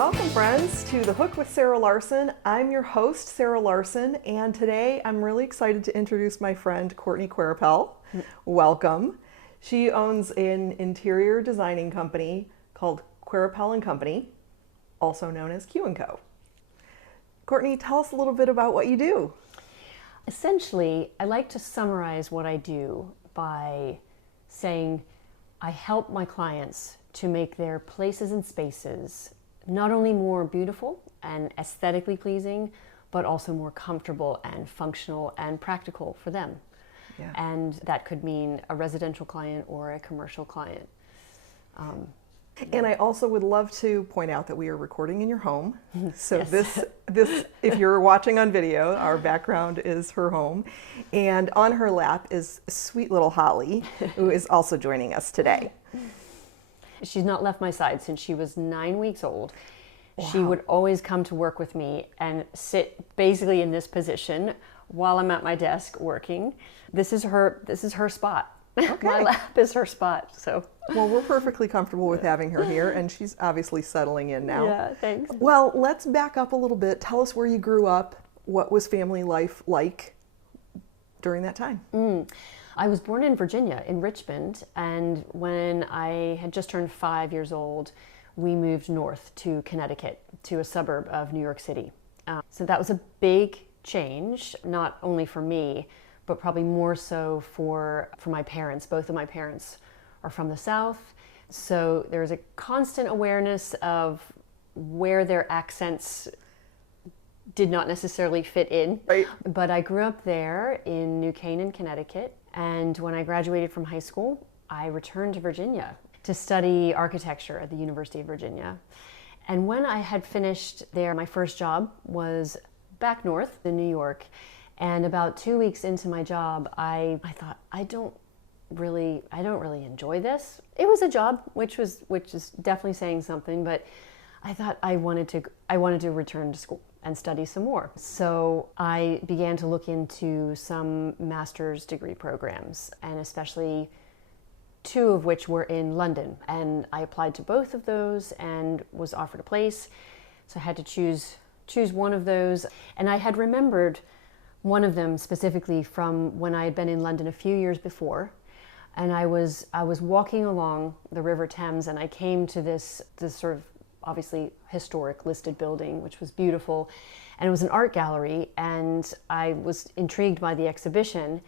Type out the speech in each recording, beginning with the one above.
Welcome, friends, to The Hook with Sarah Larsen. I'm your host, Sarah Larsen, and today I'm really excited to introduce my friend, Courtney Queripel. Welcome. She owns an interior designing company called Queripel Company, also known as Q&Co. Courtney, tell us a little bit about what you do. Essentially, I like to summarize what I do by saying I help my clients to make their places and spaces not only more beautiful and aesthetically pleasing, but also more comfortable and functional and practical for them. Yeah. And that could mean a residential client or a commercial client. And I also would love to point out that we are recording in your home. So Yes. this, if you're watching on video, our background is her home. And on her lap is sweet little Holly, who is also joining us today. She's not left my side since she was 9 weeks old. Wow. She would always come to work with me and sit basically in this position while I'm at my desk working. This is her spot. Okay. My lap is her spot. So Well, we're perfectly comfortable with having her here, and she's obviously settling in now. yeah, thanks. Well, let's back up a little bit. Tell us where you grew up. What was family life like during that time? I was born in Virginia, in Richmond, and when I had just turned 5 years old, we moved north to Connecticut, to a suburb of New York City. So that was a big change, not only for me, but probably more so for my parents. Both of my parents are from the South, so there's a constant awareness of where their accents did not necessarily fit in. Right. But I grew up there in New Canaan, Connecticut, and when I graduated from high school, I returned to Virginia to study architecture at the University of Virginia. And when I had finished there, my first job was back north in New York. And about 2 weeks into my job, I thought, I don't really enjoy this. It was a job, which is definitely saying something, but I thought I wanted to return to school and study some more. So I began to look into some master's degree programs, and especially two of which were in London. And I applied to both of those and was offered a place. So I had to choose one of those. And I had remembered one of them specifically from when I had been in London a few years before. And I was walking along the River Thames, and I came to this sort of obviously historic listed building, which was beautiful. And it was an art gallery, and I was intrigued by the exhibition.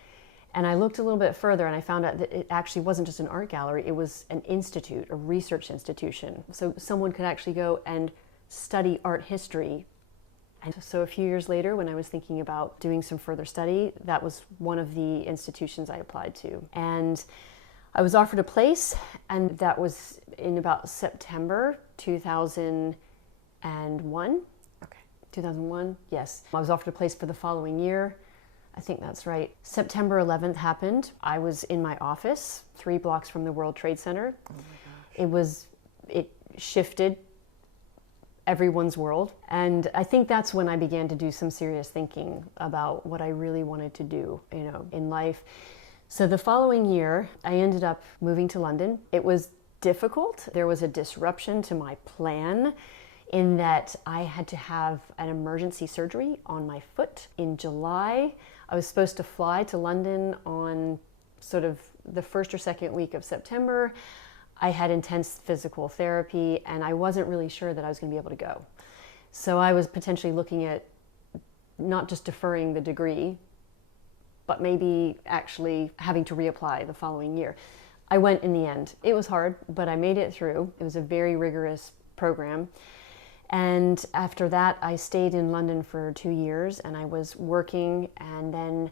And I looked a little bit further, and I found out that it actually wasn't just an art gallery, it was an institute, a research institution. So someone could actually go and study art history. And so a few years later, when I was thinking about doing some further study, that was one of the institutions I applied to. And I was offered a place, and that was in about September 2001. Okay. 2001, yes. I was offered a place for the following year. I think that's right. September 11th happened. I was in my office 3 blocks from the World Trade Center. Oh my gosh. It shifted everyone's world. And I think that's when I began to do some serious thinking about what I really wanted to do, in life. So the following year, I ended up moving to London. It was difficult. There was a disruption to my plan in that I had to have an emergency surgery on my foot in July. I was supposed to fly to London on sort of the first or second week of September. I had intense physical therapy, and I wasn't really sure that I was going to be able to go. So I was potentially looking at not just deferring the degree, but maybe actually having to reapply the following year. I went in the end. It was hard, but I made it through. It was a very rigorous program. And after that, I stayed in London for 2 years, and I was working, and then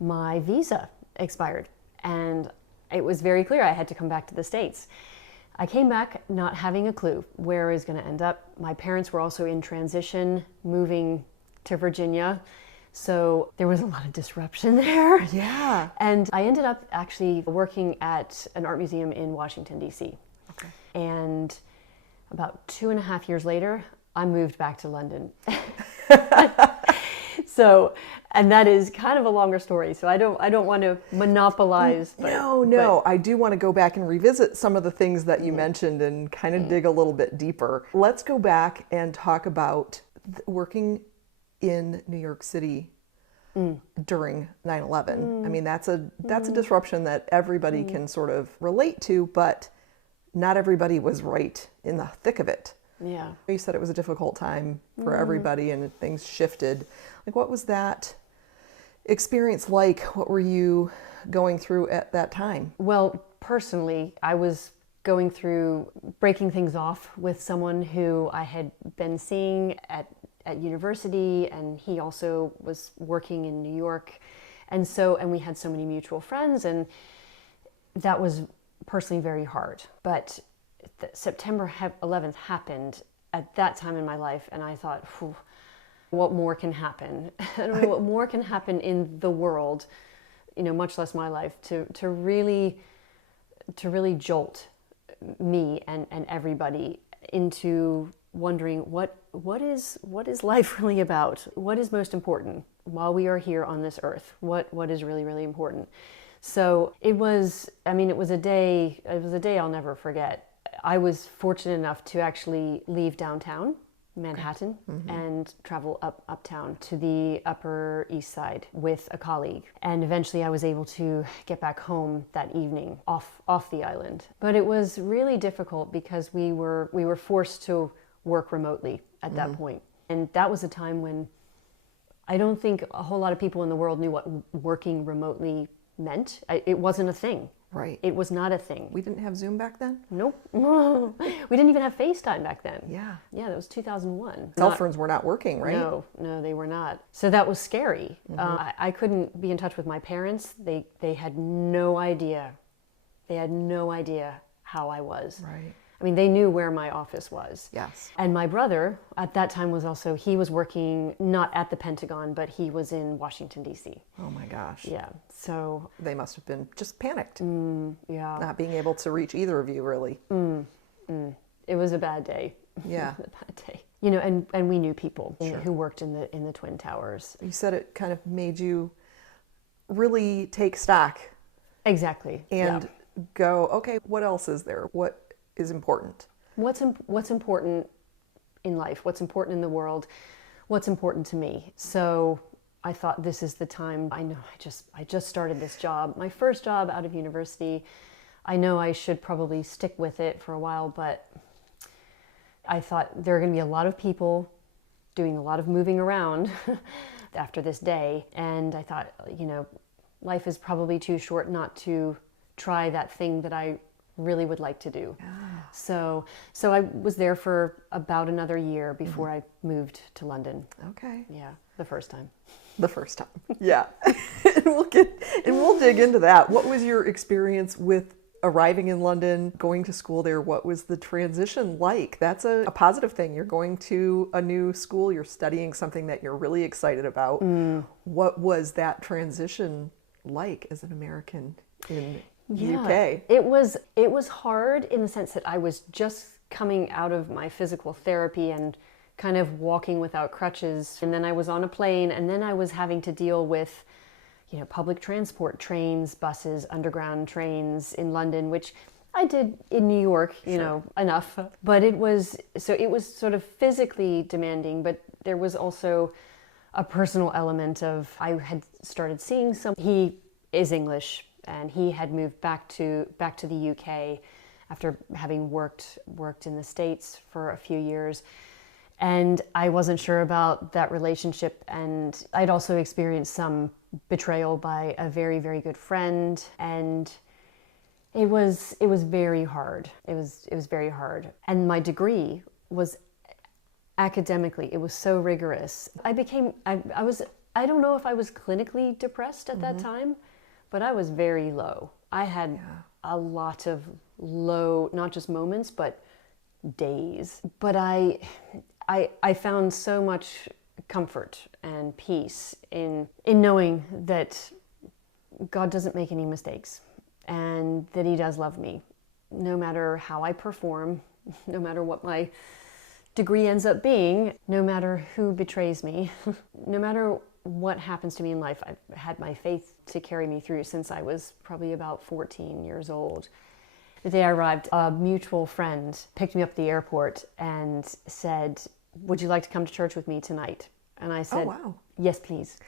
my visa expired. And it was very clear I had to come back to the States. I came back not having a clue where I was going to end up. My parents were also in transition, moving to Virginia. So there was a lot of disruption there. Yeah. And I ended up actually working at an art museum in Washington, D.C. Okay. And about 2.5 years later, I moved back to London. So, and that is kind of a longer story. So I don't want to monopolize. No. I do want to go back and revisit some of the things that you mentioned and kind of dig a little bit deeper. Let's go back and talk about working in New York City during 9/11. I mean, that's a disruption that everybody can sort of relate to, but not everybody was right in the thick of it. Yeah. You said it was a difficult time for everybody and things shifted. Like, what was that experience like? What were you going through at that time? Well, personally, I was going through breaking things off with someone who I had been seeing at university, and he also was working in New York. And we had so many mutual friends, and that was personally very hard. But September 11th happened at that time in my life, and I thought, what more can happen? I don't know what more can happen in the world, much less my life, to really jolt me and everybody into wondering what is life really about? What is most important while we are here on this earth? What is really, really important? So it was a day I'll never forget. I was fortunate enough to actually leave downtown Manhattan and travel uptown to the Upper East Side with a colleague. And eventually I was able to get back home that evening off the island. But it was really difficult because we were forced to work remotely at that point. And that was a time when I don't think a whole lot of people in the world knew what working remotely meant. It wasn't a thing. Right. It was not a thing. We didn't have Zoom back then? Nope. We didn't even have FaceTime back then. Yeah. Yeah, that was 2001. Cell phones were not working, right? No, they were not. So that was scary. I couldn't be in touch with my parents. They had no idea. They had no idea how I was. Right. I mean, they knew where my office was. Yes. And my brother, at that time, he was working not at the Pentagon, but he was in Washington, D.C. Oh my gosh. Yeah. So they must have been just panicked. Yeah. Not being able to reach either of you, really. It was a bad day. Yeah. A bad day. And we knew people who worked in the Twin Towers. You said it kind of made you really take stock. Exactly. And go, okay, what else is there? What is important? What's important in life? What's important in the world? What's important to me? So I thought, this is the time. I know I just started this job, my first job out of university. I know I should probably stick with it for a while, but I thought there are going to be a lot of people doing a lot of moving around after this day, and I thought, life is probably too short not to try that thing that I really would like to do. So I was there for about another year before I moved to London. Okay. Yeah, the first time. The first time. Yeah. and we'll dig into that. What was your experience with arriving in London, going to school there? What was the transition like? That's a positive thing. You're going to a new school, you're studying something that you're really excited about. What was that transition like as an American in UK? It was hard in the sense that I was just coming out of my physical therapy and kind of walking without crutches, and then I was on a plane, and then I was having to deal with public transport, trains, buses, underground trains in London, which I did in New York, enough. But it was sort of physically demanding, but there was also a personal element of, I had started seeing he is English, and he had moved back to the UK after having worked in the States for a few years. And I wasn't sure about that relationship, and I'd also experienced some betrayal by a very, very good friend, and it was very hard. It was very hard. And my degree was academically, it was so rigorous. I don't know if I was clinically depressed at that time, but I was very low. I had a lot of low, not just moments, but days. But I found so much comfort and peace in knowing that God doesn't make any mistakes, and that He does love me, no matter how I perform, no matter what my degree ends up being, no matter who betrays me, no matter what happens to me in life. I've had my faith to carry me through since I was probably about 14 years old. The day I arrived, a mutual friend picked me up at the airport and said, "Would you like to come to church with me tonight?" And I said, Oh, wow. "Yes, please."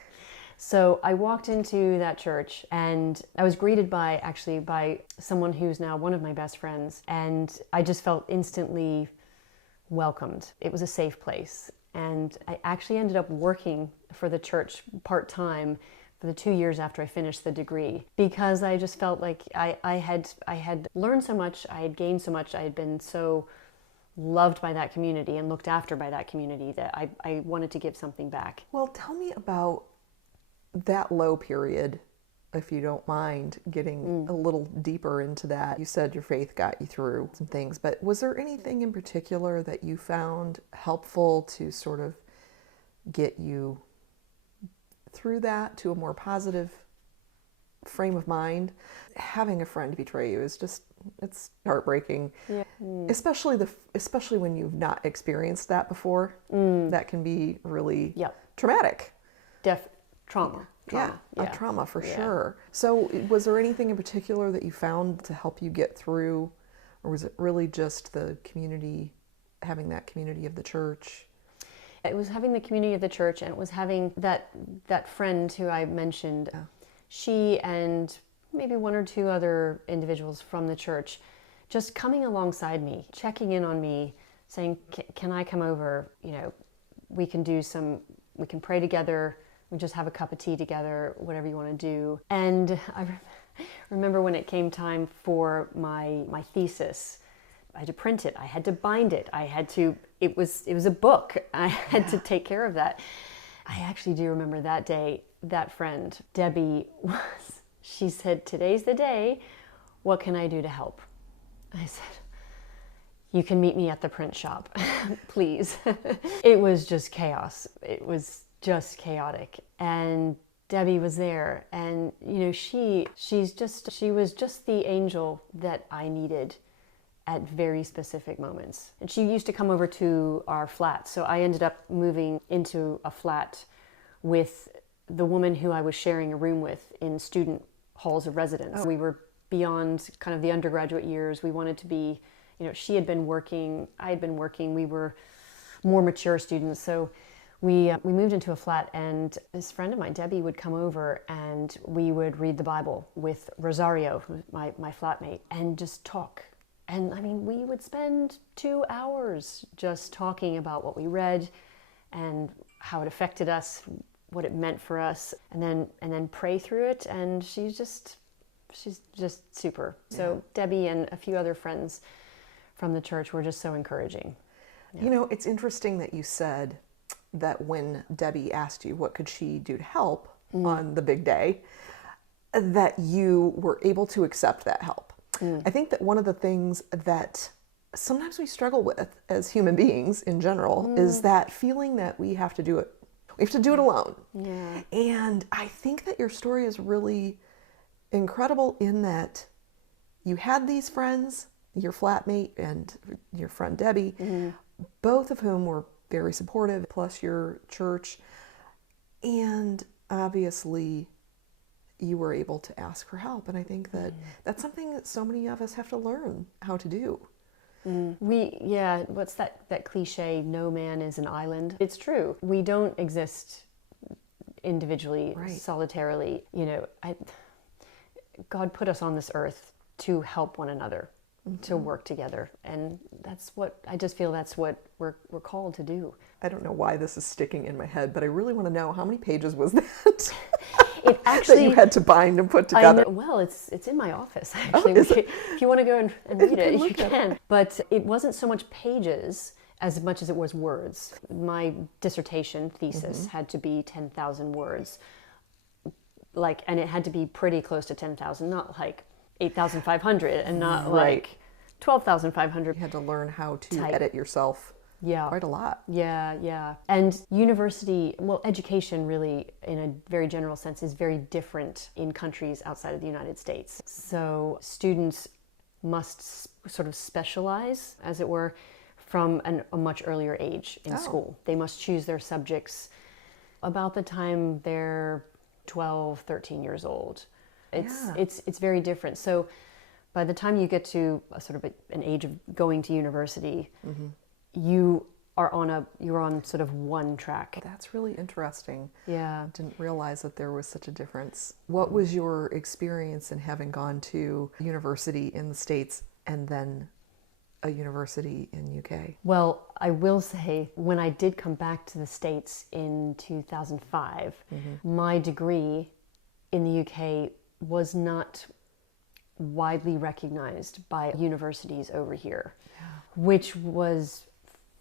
So I walked into that church and I was greeted by someone who's now one of my best friends. And I just felt instantly welcomed. It was a safe place. And I actually ended up working for the church part-time for the 2 years after I finished the degree, because I just felt like I had learned so much, I had gained so much, I had been so loved by that community and looked after by that community that I wanted to give something back. Well, tell me about that low period, if you don't mind getting a little deeper into that. You said your faith got you through some things, but was there anything in particular that you found helpful to sort of get you through that to a more positive frame of mind? Having a friend betray you is just, it's heartbreaking. Yeah. Especially when you've not experienced that before. That can be really traumatic. Trauma. A trauma for sure. So was there anything in particular that you found to help you get through, or was it really just the community, having that community of the church? It was having the community of the church, and it was having that friend who I mentioned. She and maybe one or two other individuals from the church just coming alongside me, checking in on me, saying, "Can I come over? You know, we can pray together. We just have a cup of tea together, whatever you want to do." And I remember when it came time for my thesis, I had to print it, I had to bind it, it was a book. I had to take care of that. I actually do remember that day, that friend, Debbie, she said, "Today's the day, what can I do to help?" I said, "You can meet me at the print shop, please." It was just chaos. It was just chaotic. And Debbie was there, and she was just the angel that I needed at very specific moments. And she used to come over to our flat, so I ended up moving into a flat with the woman who I was sharing a room with in student halls of residence. We were beyond kind of the undergraduate years. We wanted to be, she had been working, I had been working, we were more mature students. So we moved into a flat, and this friend of mine, Debbie, would come over and we would read the Bible with Rosario, who's my flatmate, and just talk. And I mean, we would spend 2 hours just talking about what we read and how it affected us, what it meant for us, and then pray through it. And she's just super. So Debbie and a few other friends from the church were just so encouraging. Yeah. It's interesting that you said that when Debbie asked you what could she do to help on the big day, that you were able to accept that help. I think that one of the things that sometimes we struggle with as human beings in general is that feeling that we have to do it. We have to do it alone. Yeah. And I think that your story is really incredible in that you had these friends, your flatmate and your friend Debbie, both of whom were very supportive, plus your church. And obviously you were able to ask for help. And I think that that's something that so many of us have to learn how to do. What's that cliche, no man is an island? It's true. We don't exist individually, solitarily. God put us on this earth to help one another, to work together. And I just feel that's what we're called to do. I don't know why this is sticking in my head, but I really want to know, how many pages was that? It actually, that you had to bind and put together. Well, it's in my office, actually. If you want to go and read it, you can. But it wasn't so much pages as much as it was words. My dissertation thesis had to be 10,000 words. And it had to be pretty close to 10,000, not like 8,500 and not like 12,500. You had to learn how to edit yourself. Yeah. Quite a lot. Yeah. And education really, in a very general sense, is very different in countries outside of the United States. So students must sort of specialize, as it were, from a much earlier age in school. They must choose their subjects about the time they're 12, 13 years old. Yeah. It's very different. So by the time you get to an age of going to university, you you're on sort of one track. That's really interesting. Yeah. I didn't realize that there was such a difference. What was your experience in having gone to university in the States and then a university in UK? Well, I will say, when I did come back to the States in 2005, my degree in the UK was not widely recognized by universities over here, which was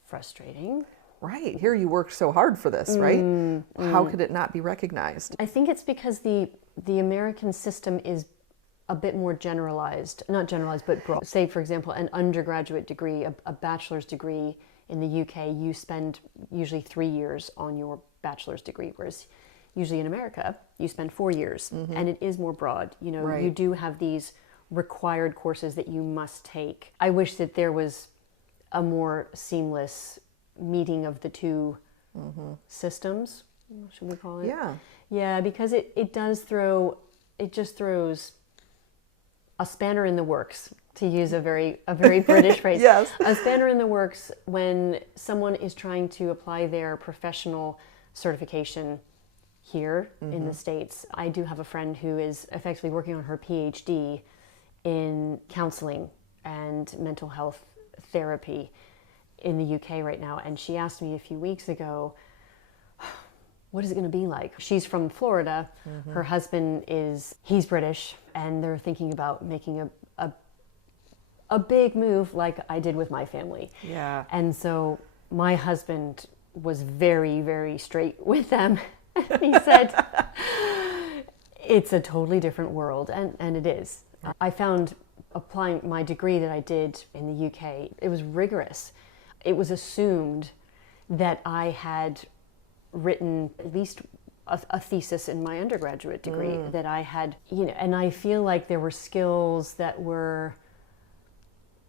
frustrating. Right. Here you worked so hard for this, right? How could it not be recognized? I think it's because the American system is a bit more generalized, not generalized, but broad. Say, for example, an undergraduate degree, a bachelor's degree in the UK, you spend usually 3 years on your bachelor's degree, whereas usually in America, you spend 4 years, and it is more broad. You know, you do have these required courses that you must take. I wish that there was a more seamless meeting of the two systems, should we call it? Yeah. Yeah, because it just throws a spanner in the works, to use a very British phrase. Yes. A spanner in the works when someone is trying to apply their professional certification here in the States. I do have a friend who is effectively working on her PhD in counseling and mental health therapy in the UK right now, and she asked me a few weeks ago, what is it going to be like? She's from Florida. Her husband he's British, and they're thinking about making a big move like I did with my family. Yeah. And so my husband was very, very straight with them. He said, it's a totally different world, and it is. I found applying my degree that I did in the UK, it was rigorous. It was assumed that I had written at least a thesis in my undergraduate degree, that I had, and I feel like there were skills that were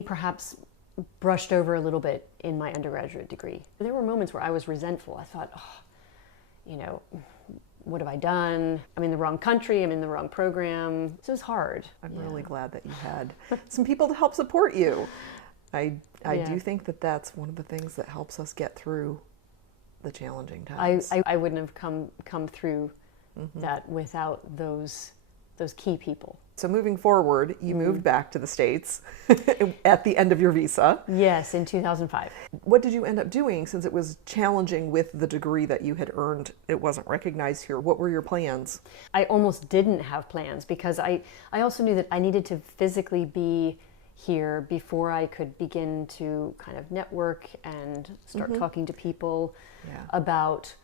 perhaps brushed over a little bit in my undergraduate degree. There were moments where I was resentful. I thought, what have I done? I'm in the wrong country, I'm in the wrong program. So it was hard. I'm really glad that you had some people to help support you. I do think that that's one of the things that helps us get through the challenging times. I wouldn't have come through that without those key people. So moving forward, you moved back to the States at the end of your visa. Yes, in 2005. What did you end up doing, since it was challenging with the degree that you had earned? It wasn't recognized here. What were your plans? I almost didn't have plans because I also knew that I needed to physically be here before I could begin to kind of network and start talking to people about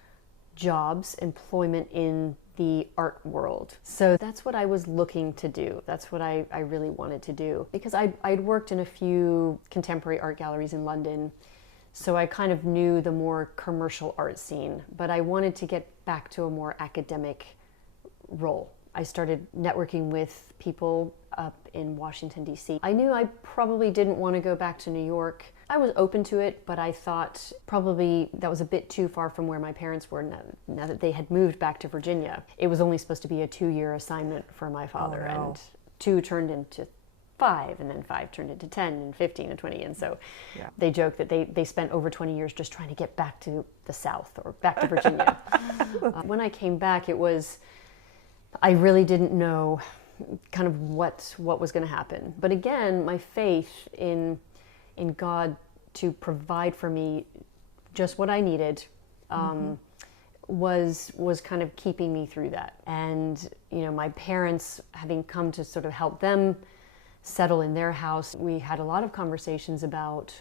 jobs, employment in the art world. So that's what I was looking to do. That's what I really wanted to do. Because I'd worked in a few contemporary art galleries in London, so I kind of knew the more commercial art scene, but I wanted to get back to a more academic role. I started networking with people up in Washington, D.C. I knew I probably didn't want to go back to New York. I was open to it, but I thought probably that was a bit too far from where my parents were now that they had moved back to Virginia. It was only supposed to be a 2-year assignment for my father, and 2 turned into 5, and then 5 turned into 10, and 15, and 20, and so they joke that they spent over 20 years just trying to get back to the South or back to Virginia. When I came back, I really didn't know kind of what was going to happen. But again, my faith in God to provide for me just what I needed was kind of keeping me through that. And my parents, having come to sort of help them settle in their house, we had a lot of conversations about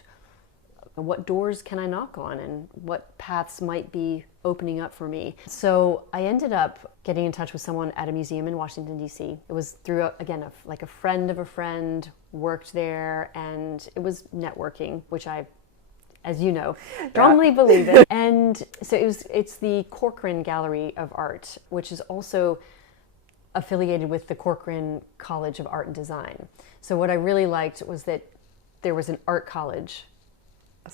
what doors can I knock on and what paths might be opening up for me. So I ended up getting in touch with someone at a museum in Washington, D.C. It was through, a friend of a friend worked there, and it was networking, which I, as you know, strongly believe in. And so it's the Corcoran Gallery of Art, which is also affiliated with the Corcoran College of Art and Design. So what I really liked was that there was an art college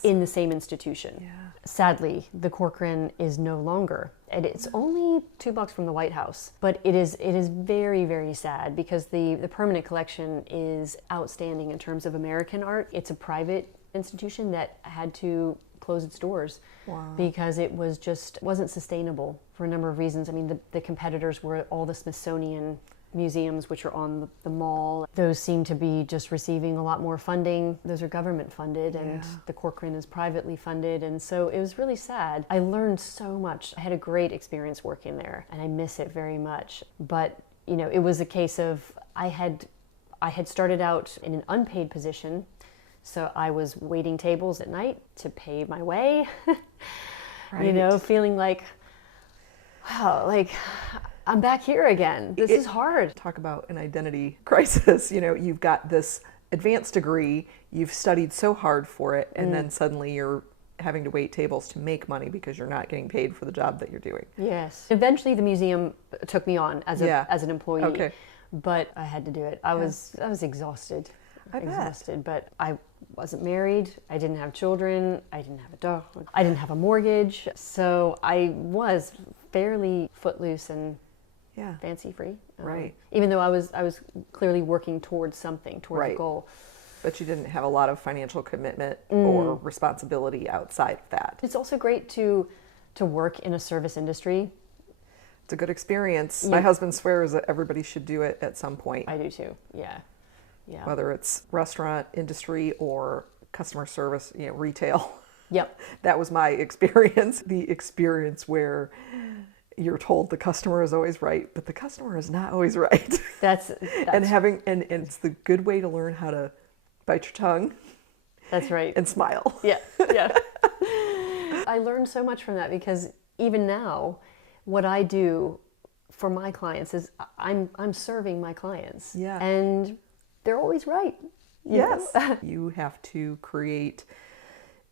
in the same institution. Yeah. Sadly, the Corcoran is no longer, and it's only 2 blocks from the White House. But it is very, very sad because the permanent collection is outstanding in terms of American art. It's a private institution that had to close its doors. Wow. Because it wasn't sustainable for a number of reasons. I mean, the competitors were all the Smithsonian museums, which are on the mall. Those seem to be just receiving a lot more funding. Those are government funded, and the Corcoran is privately funded, and so it was really sad. I learned so much. I had a great experience working there, and I miss it very much. But it was a case of I had started out in an unpaid position, so I was waiting tables at night to pay my way. Right. Feeling like, wow, like I'm back here again. This is hard. Talk about an identity crisis. You've got this advanced degree, you've studied so hard for it, and then suddenly you're having to wait tables to make money because you're not getting paid for the job that you're doing. Yes. Eventually the museum took me on as an employee. Okay. But I had to do it. I was exhausted. I bet. Exhausted, but I wasn't married. I didn't have children. I didn't have a dog. I didn't have a mortgage. So I was fairly footloose and fancy free. Right. Even though I was clearly working towards something, toward a goal. But you didn't have a lot of financial commitment or responsibility outside of that. It's also great to work in a service industry. It's a good experience. My husband swears that everybody should do it at some point. I do too. Yeah. Yeah. Whether it's restaurant industry or customer service, retail. Yep. That was my experience. The experience where you're told the customer is always right, but the customer is not always right. That's and it's the good way to learn how to bite your tongue. That's right. And smile. Yeah. Yeah. I learned so much from that because even now, what I do for my clients is I'm serving my clients. Yeah. And they're always right. Yes. You have to create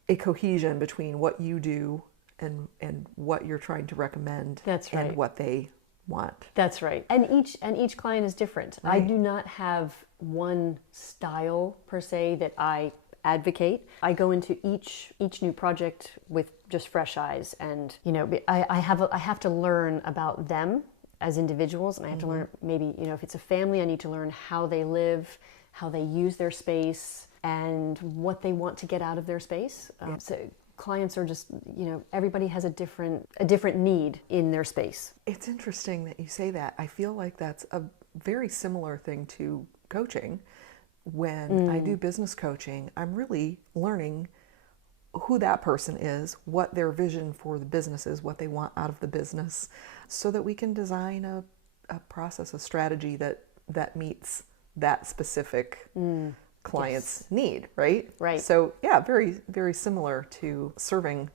a cohesion between what you do and what you're trying to recommend. That's right. And what they want. That's right. And each client is different. Right. I do not have one style per se that I advocate. I go into each new project with just fresh eyes, and I have to learn about them as individuals, and I have to learn maybe if it's a family, I need to learn how they live, how they use their space, and what they want to get out of their space. So clients are just everybody has a different need in their space. It's interesting that you say that. I feel like that's a very similar thing to coaching. When I do business coaching, I'm really learning who that person is, what their vision for the business is, what they want out of the business, so that we can design a process, a strategy that meets that specific client's need, right? Right. So yeah, very, very similar to serving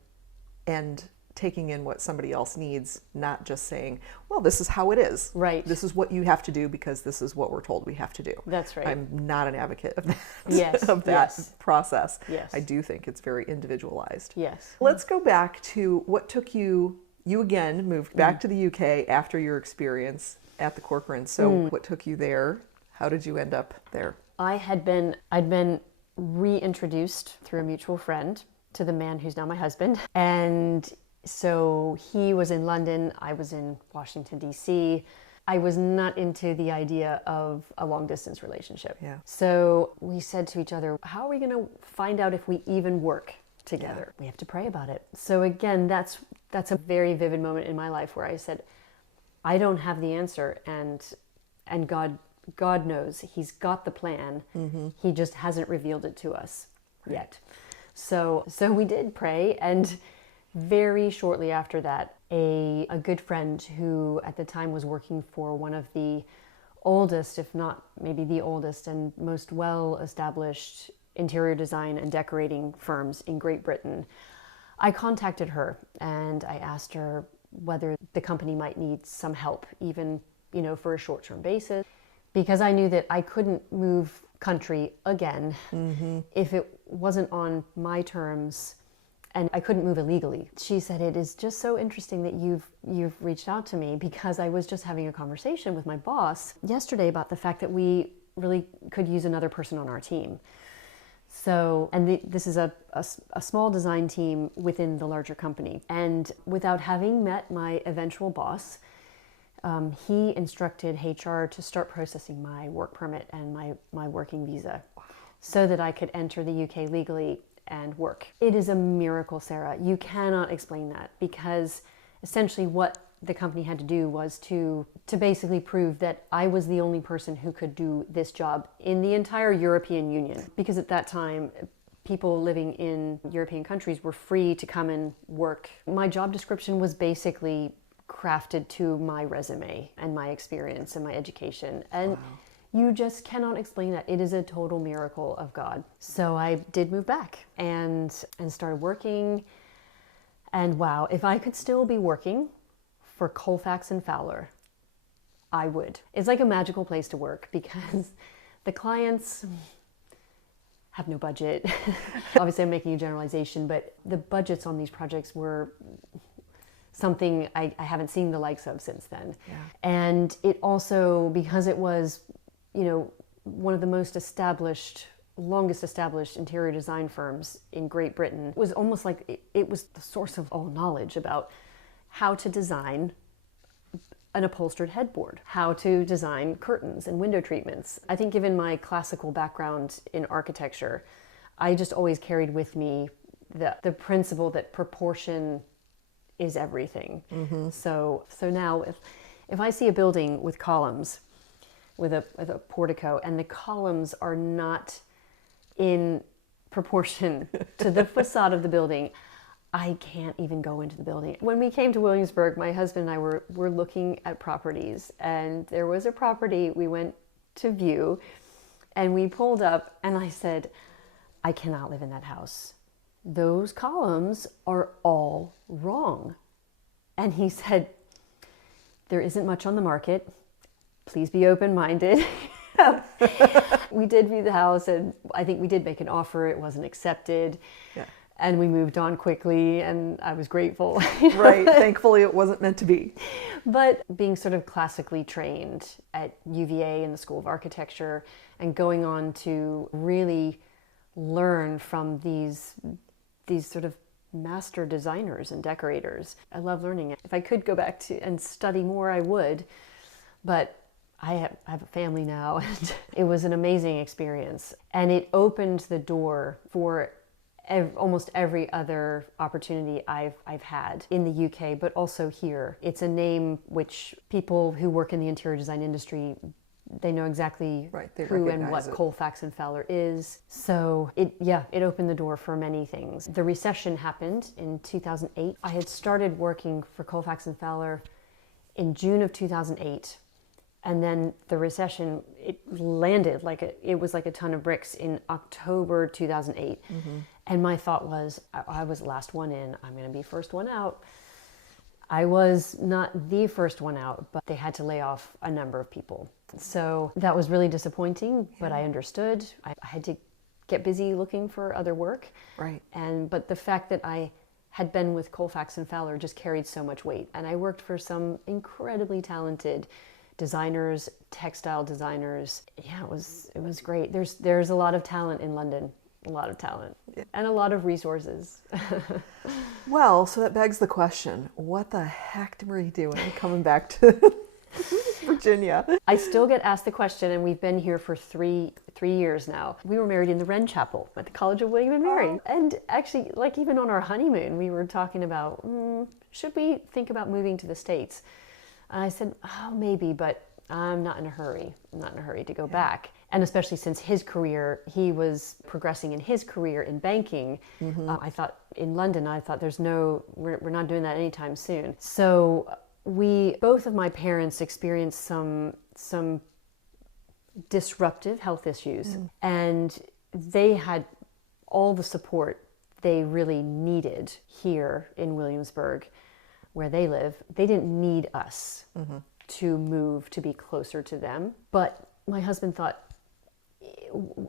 and taking in what somebody else needs, not just saying, well, this is how it is. Right. This is what you have to do because this is what we're told we have to do. That's right. I'm not an advocate of that, Yes. of that Yes. process. Yes. I do think it's very individualized. Yes. Let's go back to what took you again moved back to the UK after your experience at the Corcoran. So what took you there? How did you end up there? I'd been reintroduced through a mutual friend to the man who's now my husband. And so he was in London, I was in Washington, D.C. I was not into the idea of a long distance relationship. Yeah. So we said to each other, how are we going to find out if we even work together? We have to pray about it. So again, that's a very vivid moment in my life where I said, I don't have the answer, and God knows. He's got the plan. He just hasn't revealed it to us yet. So we did pray, and very shortly after that, a good friend who at the time was working for one of the oldest, if not maybe the oldest and most well-established interior design and decorating firms in Great Britain, I contacted her and I asked her whether the company might need some help, even for a short-term basis, because I knew that I couldn't move country again if it wasn't on my terms, and I couldn't move illegally. She said, it is just so interesting that you've reached out to me, because I was just having a conversation with my boss yesterday about the fact that we really could use another person on our team. So, and this is a small design team within the larger company. And without having met my eventual boss, he instructed HR to start processing my work permit and my working visa so that I could enter the UK legally and work. It is a miracle, Sarah. You cannot explain that, because essentially what the company had to do was to basically prove that I was the only person who could do this job in the entire European Union. Because at that time, people living in European countries were free to come and work. My job description was basically crafted to my resume and my experience and my education. And wow. You just cannot explain that. It is a total miracle of God. So I did move back and started working. And wow, if I could still be working for Colfax and Fowler, I would. It's like a magical place to work because the clients have no budget. Obviously, I'm making a generalization, but the budgets on these projects were something I haven't seen the likes of since then. Yeah. And it also, because it was, one of the most longest established interior design firms in Great Britain, was almost like it was the source of all knowledge about how to design an upholstered headboard, how to design curtains and window treatments. I think given my classical background in architecture, I just always carried with me the principle that proportion is everything. Mm-hmm. So now if I see a building with columns, with a portico, and the columns are not in proportion to the facade of the building, I can't even go into the building. When we came to Williamsburg, my husband and I were looking at properties, and there was a property we went to view, and we pulled up, and I said, I cannot live in that house. Those columns are all wrong. And he said, there isn't much on the market. Please be open-minded. We did view the house, and I think we did make an offer. It wasn't accepted. Yeah. And we moved on quickly, and I was grateful. Right. Thankfully, it wasn't meant to be. But being sort of classically trained at UVA in the School of Architecture and going on to really learn from these sort of master designers and decorators, I love learning it. If I could go back to and study more, I would. But I have a family now, and it was an amazing experience. And it opened the door for almost every other opportunity I've had in the UK, but also here. It's a name which people who work in the interior design industry, they know exactly who and what Colfax and Fowler is. So it opened the door for many things. The recession happened in 2008. I had started working for Colfax and Fowler in June of 2008. And then the recession, it landed it was like a ton of bricks in October 2008. Mm-hmm. And my thought was, I was the last one in, I'm going to be first one out. I was not the first one out, but they had to lay off a number of people. So that was really disappointing, but I understood. I had to get busy looking for other work. Right. But the fact that I had been with Colfax and Fowler just carried so much weight. And I worked for some incredibly talented designers, textile designers. Yeah, it was great. There's a lot of talent in London, a lot of talent, and a lot of resources. Well, so that begs the question, what the heck were you doing coming back to Virginia? I still get asked the question, and we've been here for three years now. We were married in the Wren Chapel at the College of William and Mary. Oh. And actually, even on our honeymoon, we were talking about, should we think about moving to the States? And I said, maybe, but I'm not in a hurry. I'm not in a hurry to go back. And especially since his career, he was progressing in his career in banking. Mm-hmm. I thought in London, we're not doing that anytime soon. So both of my parents experienced some disruptive health issues. Mm. And they had all the support they really needed here in Williamsburg, where they live. They didn't need us to move to be closer to them. But my husband thought,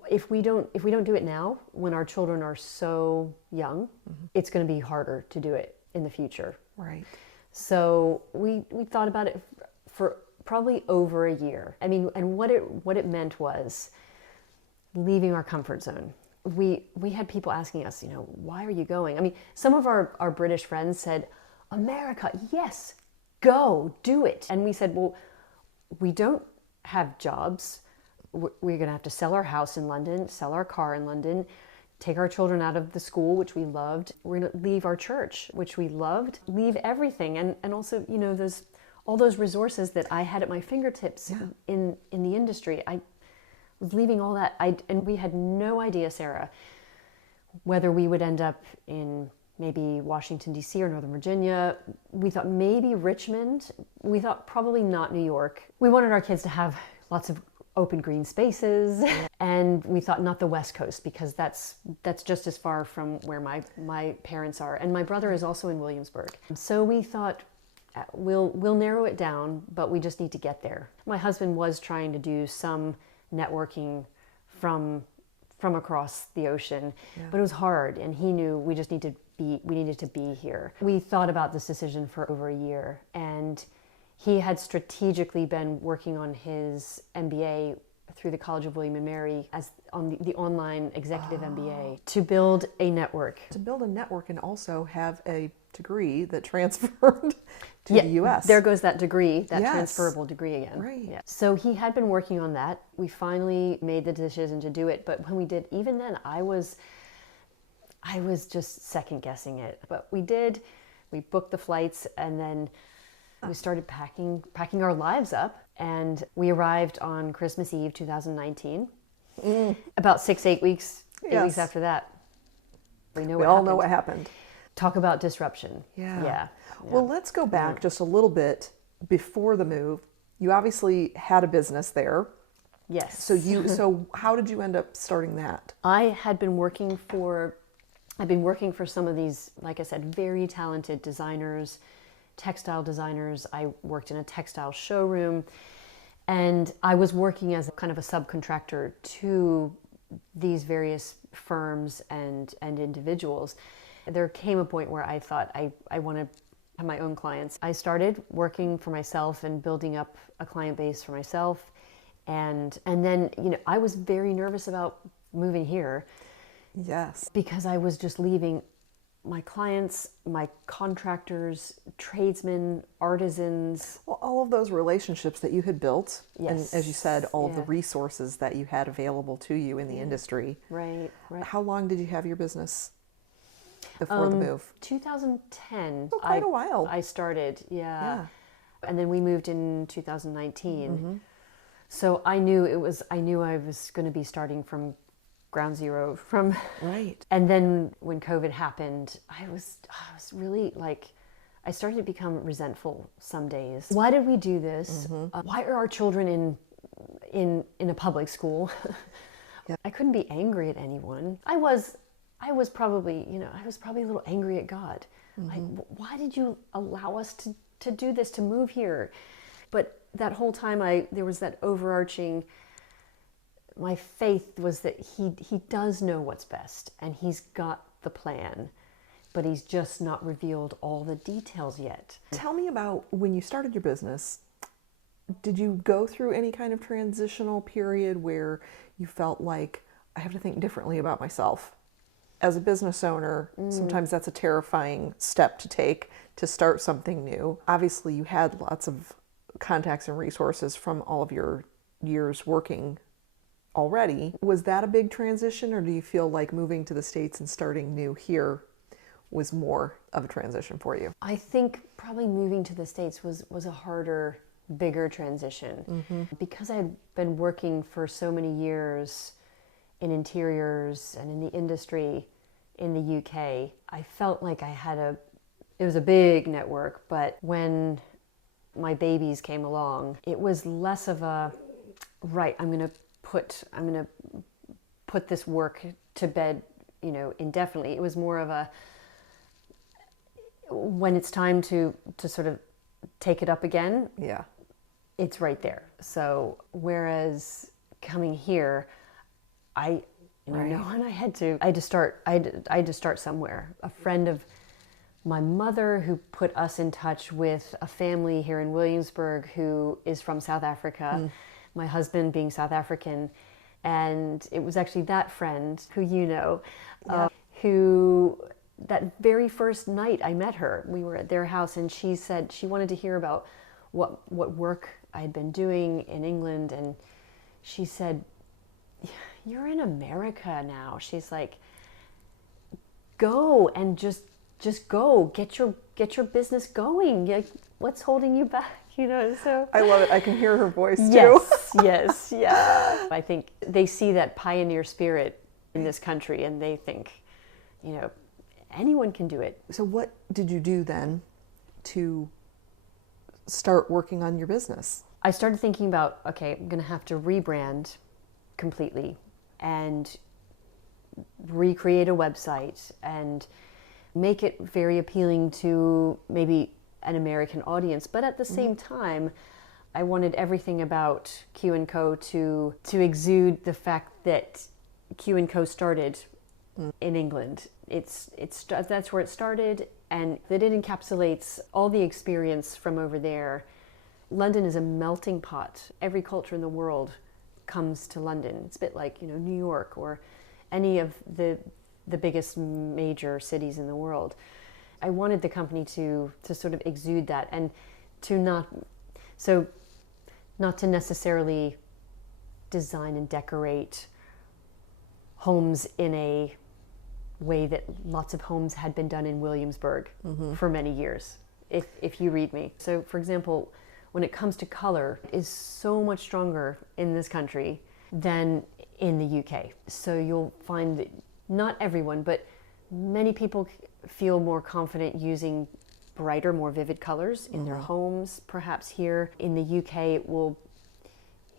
if we don't do it now, when our children are so young, it's going to be harder to do it in the future. Right. So we thought about it for probably over a year. I mean, and what it meant was leaving our comfort zone, we had people asking us, why are you going? I mean, some of our British friends said, America, yes, go, do it. And we said, well, we don't have jobs. We're going to have to sell our house in London, sell our car in London, take our children out of the school, which we loved. We're going to leave our church, which we loved, leave everything. And also, all those resources that I had at my fingertips in the industry. I was leaving all that. And we had no idea, Sarah, whether we would end up in maybe Washington, D.C. or Northern Virginia. We thought maybe Richmond. We thought probably not New York. We wanted our kids to have lots of open green spaces. And we thought not the West Coast, because that's just as far from where my parents are. And my brother is also in Williamsburg. So we thought, we'll narrow it down, but we just need to get there. My husband was trying to do some networking from across the ocean, but it was hard, and he knew we needed to be here. We thought about this decision for over a year, and he had strategically been working on his MBA through the College of William and Mary as on the online executive MBA to build a network. To build a network and also have a degree that transferred to the U.S. There goes that degree, that transferable degree again. Right. Yeah. So he had been working on that. We finally made the decision to do it. But when we did, even then, I was just second guessing it. But we did. We booked the flights, and then we started packing our lives up. And we arrived on Christmas Eve, 2019. About 8 weeks after that. We all know what happened. Talk about disruption. Yeah. Well, let's go back just a little bit before the move. You obviously had a business there. Yes. So how did you end up starting that? I've been working for some of these, like I said, very talented designers, textile designers. I worked in a textile showroom, and I was working as kind of a subcontractor to these various firms and individuals. There came a point where I thought I want to have my own clients. I started working for myself and building up a client base for myself. And then, I was very nervous about moving here. Yes. Because I was just leaving my clients, my contractors, tradesmen, artisans. Well, all of those relationships that you had built. Yes. And as you said, all of the resources that you had available to you in the industry. Right. How long did you have your business before the move? 2010. Oh, quite a while. I started, and then we moved in 2019. So I knew I was going to be starting from ground zero right. And then when COVID happened, I was really I started to become resentful some days. Why did we do this? Why are our children in a public school? I couldn't be angry at anyone. I was probably a little angry at God. Like, why did you allow us to do this, to move here? But that whole time there was that overarching, my faith was that he does know what's best, and he's got the plan, but he's just not revealed all the details yet. Tell me about when you started your business. Did you go through any kind of transitional period where you felt like, I have to think differently about myself? As a business owner, sometimes that's a terrifying step to take to start something new. Obviously, you had lots of contacts and resources from all of your years working already. Was that a big transition, or do you feel like moving to the States and starting new here was more of a transition for you? I think probably moving to the States was a harder, bigger transition. Because I had been working for so many years in interiors and in the industry in the UK, I felt like it was a big network, but when my babies came along, it was less of a, right, I'm going to put this work to bed, indefinitely. It was more of a, when it's time to sort of take it up again, it's right there. So whereas coming here, I had to start somewhere. A friend of my mother who put us in touch with a family here in Williamsburg who is from South Africa, my husband being South African, And it was actually that friend who who that very first night I met her, we were at their house, and she said she wanted to hear about what work I had been doing in England. And she said, "You're in America now." She's like, "Go and just go get your business going. Like, what's holding you back?" So I love it. I can hear her voice too. Yes, yeah. I think they see that pioneer spirit in this country, and they think, anyone can do it. So what did you do then to start working on your business? I started thinking about, okay, I'm going to have to rebrand completely and recreate a website and make it very appealing to maybe an American audience. But at the same time, I wanted everything about Q&Co to exude the fact that Q&Co started in England. That's where it started, and that it encapsulates all the experience from over there. London is a melting pot. Every culture in the world comes to London. It's a bit like New York or any of the biggest major cities in the world. I wanted the company to sort of exude that, and to not to necessarily design and decorate homes in a way that lots of homes had been done in Williamsburg for many years, if you read me. So, for example, when it comes to color, it is so much stronger in this country than in the UK. So you'll find that not everyone, but many people feel more confident using brighter, more vivid colors in their homes. Perhaps here in the UK,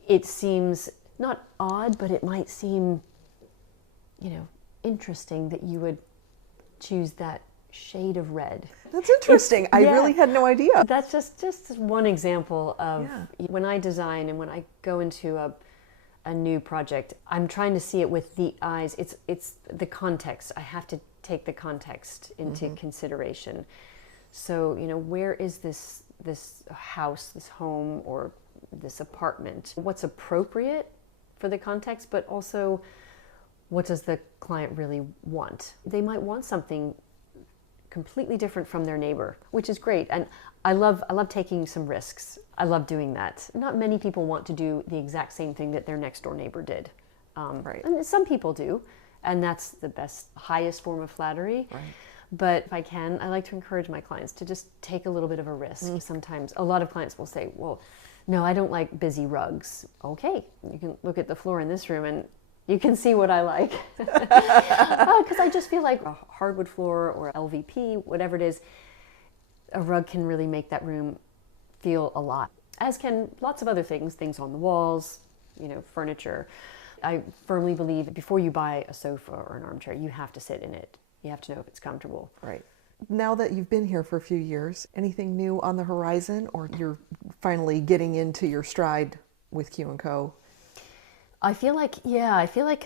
it seems not odd, but it might seem, interesting that you would choose that shade of red. That's interesting. I really had no idea. That's just one example of when I design and when I go into a new project, I'm trying to see it with the eyes. It's the context. I have to take the context into consideration. So, where is this house, this home, or this apartment? What's appropriate for the context, but also what does the client really want? They might want something completely different from their neighbor, which is great. And I love taking some risks. I love doing that. Not many people want to do the exact same thing that their next door neighbor did. Right. And some people do, and that's the highest form of flattery. Right. But if I can, I like to encourage my clients to just take a little bit of a risk. Sometimes a lot of clients will say, well, no, I don't like busy rugs. Okay, you can look at the floor in this room and you can see what I like. Because I just feel like a hardwood floor or LVP, whatever it is, a rug can really make that room feel alive. As can lots of other things on the walls, furniture. I firmly believe that before you buy a sofa or an armchair, you have to sit in it. You have to know if it's comfortable. Right. Now that you've been here for a few years, anything new on the horizon, or you're finally getting into your stride with Q&Co? I feel like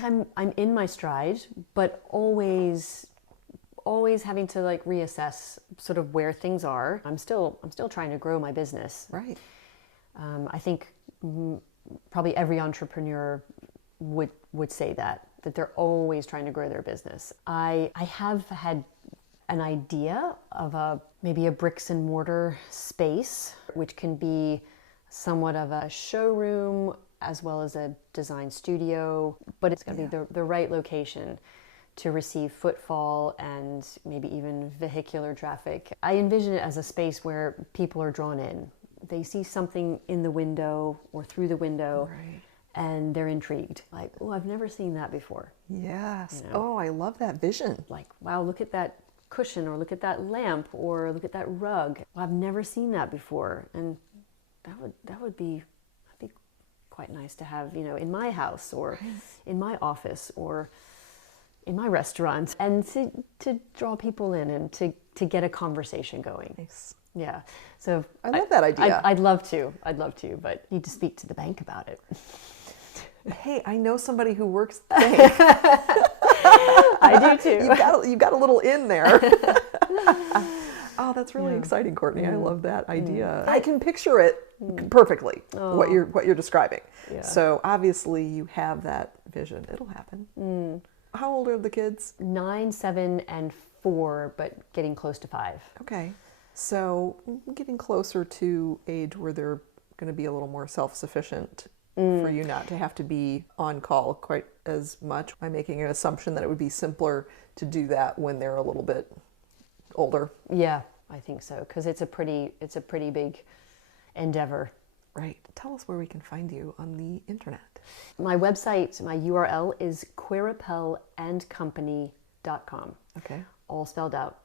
I'm in my stride, but always having to reassess sort of where things are. I'm still trying to grow my business. Right. I think probably every entrepreneur would say that they're always trying to grow their business. I have had an idea of maybe a bricks and mortar space, which can be somewhat of a showroom as well as a design studio, but it's got to be the right location to receive footfall and maybe even vehicular traffic. I envision it as a space where people are drawn in. They see something in the window or through the window, right, and they're intrigued. Like, oh, I've never seen that before. Yes. Oh, I love that vision. Like, wow, look at that cushion, or look at that lamp, or look at that rug. Well, I've never seen that before. And that would be quite nice to have, in my house, or in my office, or in my restaurant, and to draw people in and to get a conversation going. Nice. Yeah. So I love that idea. I'd love to, but need to speak to the bank about it. Hey, I know somebody who works at the bank. I do too. You've got a little in there. Oh, that's really exciting, Courtney. I love that idea. I can picture it perfectly, what you're describing. Yeah. So obviously you have that vision. It'll happen. How old are the kids? 9, 7, and 4, but getting close to 5. Okay. So getting closer to age where they're going to be a little more self-sufficient for you not to have to be on call quite as much. I'm making an assumption that it would be simpler to do that when they're a little bit older. Yeah, I think so, because it's a pretty big endeavor. Right. Tell us where we can find you on the internet. My website, my URL is queripelandcompany.com. Okay. All spelled out.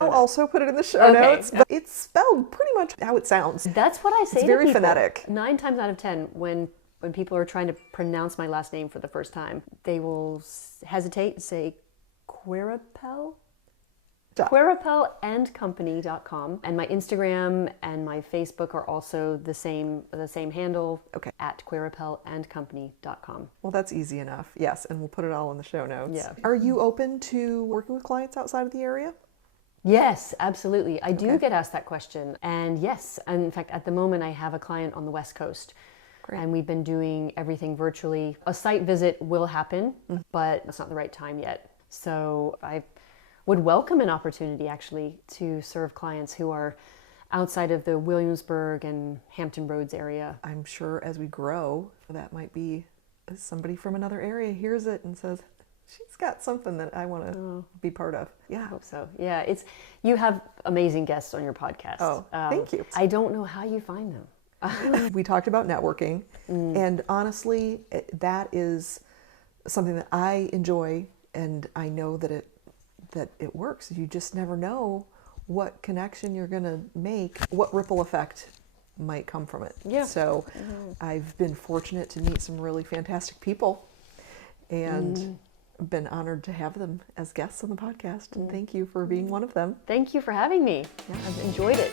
I'll also put it in the show notes, but it's spelled pretty much how it sounds. That's what I say It's to very people. phonetic. 9 times out of 10, when people are trying to pronounce my last name for the first time, they will hesitate and say Queripel? Queripelandcompany.com. And my Instagram and my Facebook are also the same handle, at queripelandcompany.com. Well, that's easy enough. Yes, and we'll put it all in the show notes. Yeah. Are you open to working with clients outside of the area? Yes, absolutely. I do get asked that question. And yes, and in fact, at the moment, I have a client on the West Coast. Great. And we've been doing everything virtually. A site visit will happen, but it's not the right time yet. So I would welcome an opportunity, actually, to serve clients who are outside of the Williamsburg and Hampton Roads area. I'm sure as we grow, that might be somebody from another area hears it and says, she's got something that I want to be part of. Yeah. I hope so. Yeah, you have amazing guests on your podcast. Oh, thank you. I don't know how you find them. We talked about networking, and honestly, that is something that I enjoy, and I know that it works. You just never know what connection you're going to make, what ripple effect might come from it. Yeah. So I've been fortunate to meet some really fantastic people, and been honored to have them as guests on the podcast. And thank you for being one of them. Thank you for having me. Yeah, I've enjoyed it.